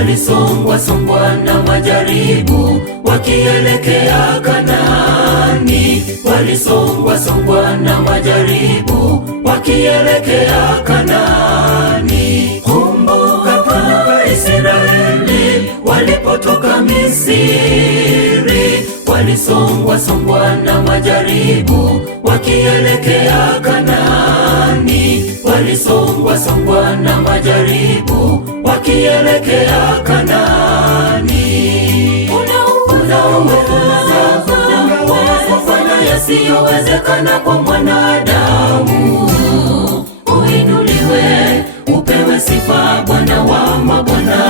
walisongwa na majaribu wakielekea Kanaani, walisongwa na majaribu wakielekea Kanaani. Kumbuka Israeli walipotoka Misri, walisongwa na majaribu wakielekea Kanaani, walisongwa na majaribu wakielekea Kanaani. Unaweza kufanya yasiyowezekana kwa mwanadamu. Uinuliwe, upewe sifa, Bwana wa mabwana.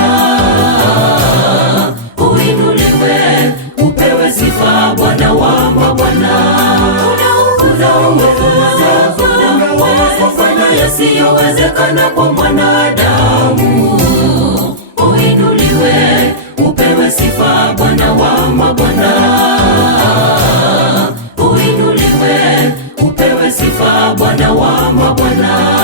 Uinuliwe, upewe sifa, Bwana wa mabwana. Unaweza kufanya yasiyowezekana kwa mwanadamu. Uinuliwe, upewe sifa, Bwana wa mabwana. Uinuliwe, upewe sifa, Bwana wa mabwana.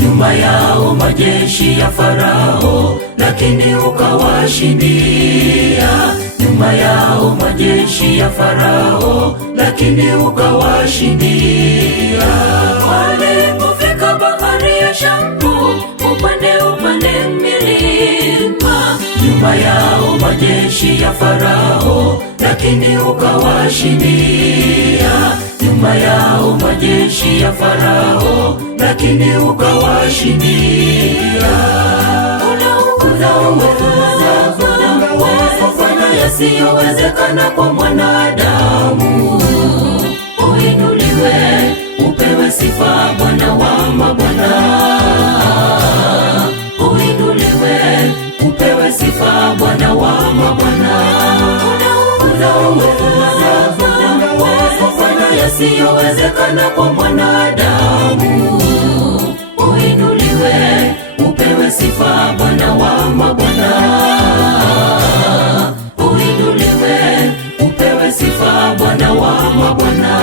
Nyuma yao majeshi ya Farao, lakini ukawashindia. Nyuma yao majeshi ya Farao, lakini ukawashindia. Walipofika bahari ya Shamu, upande milima. Nyuma yao majeshi ya Farao, lakini ukawashindia. Nyuma yao majeshi ya Farao, lakini ukawashindia. Unaweza kufanya yasiyowezekana kwa mwanadamu. Uinuliwe, upewe sifa, Bwana wa mabwana. Uinuliwe, upewe sifa, Bwana wa mabwana. Unaweza kufanya yasiyowezekana kwa mwanadamu. Uinuliwe, upewe sifa, Bwana wa mabwana. Uinuliwe, upewe sifa, Bwana wa mabwana.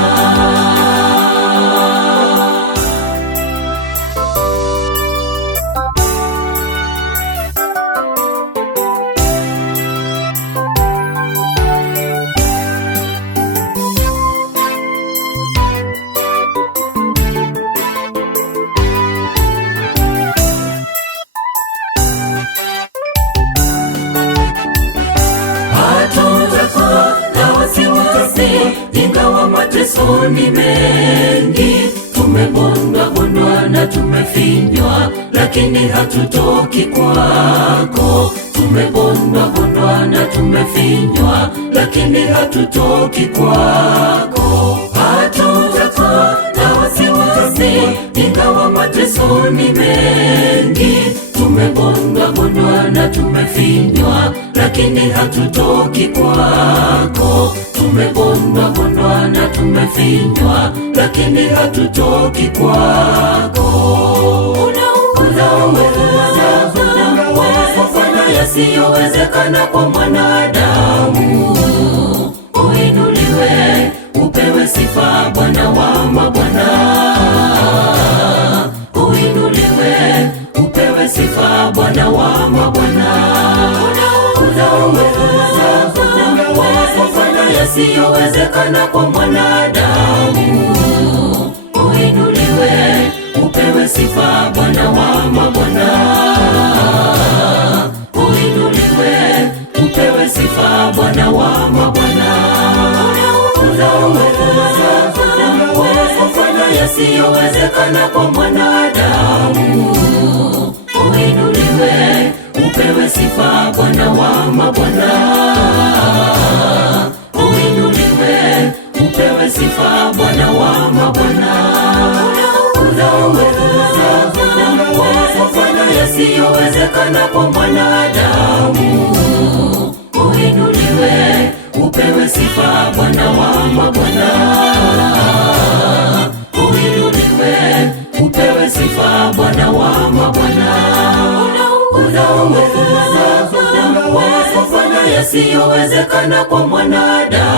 Ingawa mateso ni mengi, tumebondwa na tumefinywa, lakini hatutoki kwako. Tumebondwa na tumefinywa, lakini hatutoki kwako. Hatutakuwa na wasiwasi, ingawa mateso ni mengi. Tumebondwa na tumefinywa, lakini hatutoki kwako. Tumebondwa na tumefinywa, lakini hatutoki kwako. Unaweza kufanya yasiyowezekana kwa mwanadamu. Uinuliwe, upewe sifa, Bwana wa mabwana. Uinuliwe, upewe sifa, Bwana wa mabwana. Unaweza kufanya yasiyowezekana kwa mwanadamu. Uinuliwe, upewe sifa, Bwana wa mabwana. Uinuliwe, upewe sifa, Bwana wa mabwana. Unaweza kufanya yasiyowezekana kwa mwanadamu. Uinuliwe, upewe sifa, Bwana wa mabwana. Uinuliwe, upewe sifa, Bwana wa mabwana. Unaweza kufanya yasiyowezekana kwa mwanadamu. Uinuliwe, upewe upewe sifa Bwana wa mabwana. Uinuliwe, upewe sifa Bwana wa mabwana. Unaweza kufanya yasiyowezekana kwa mwanadamu.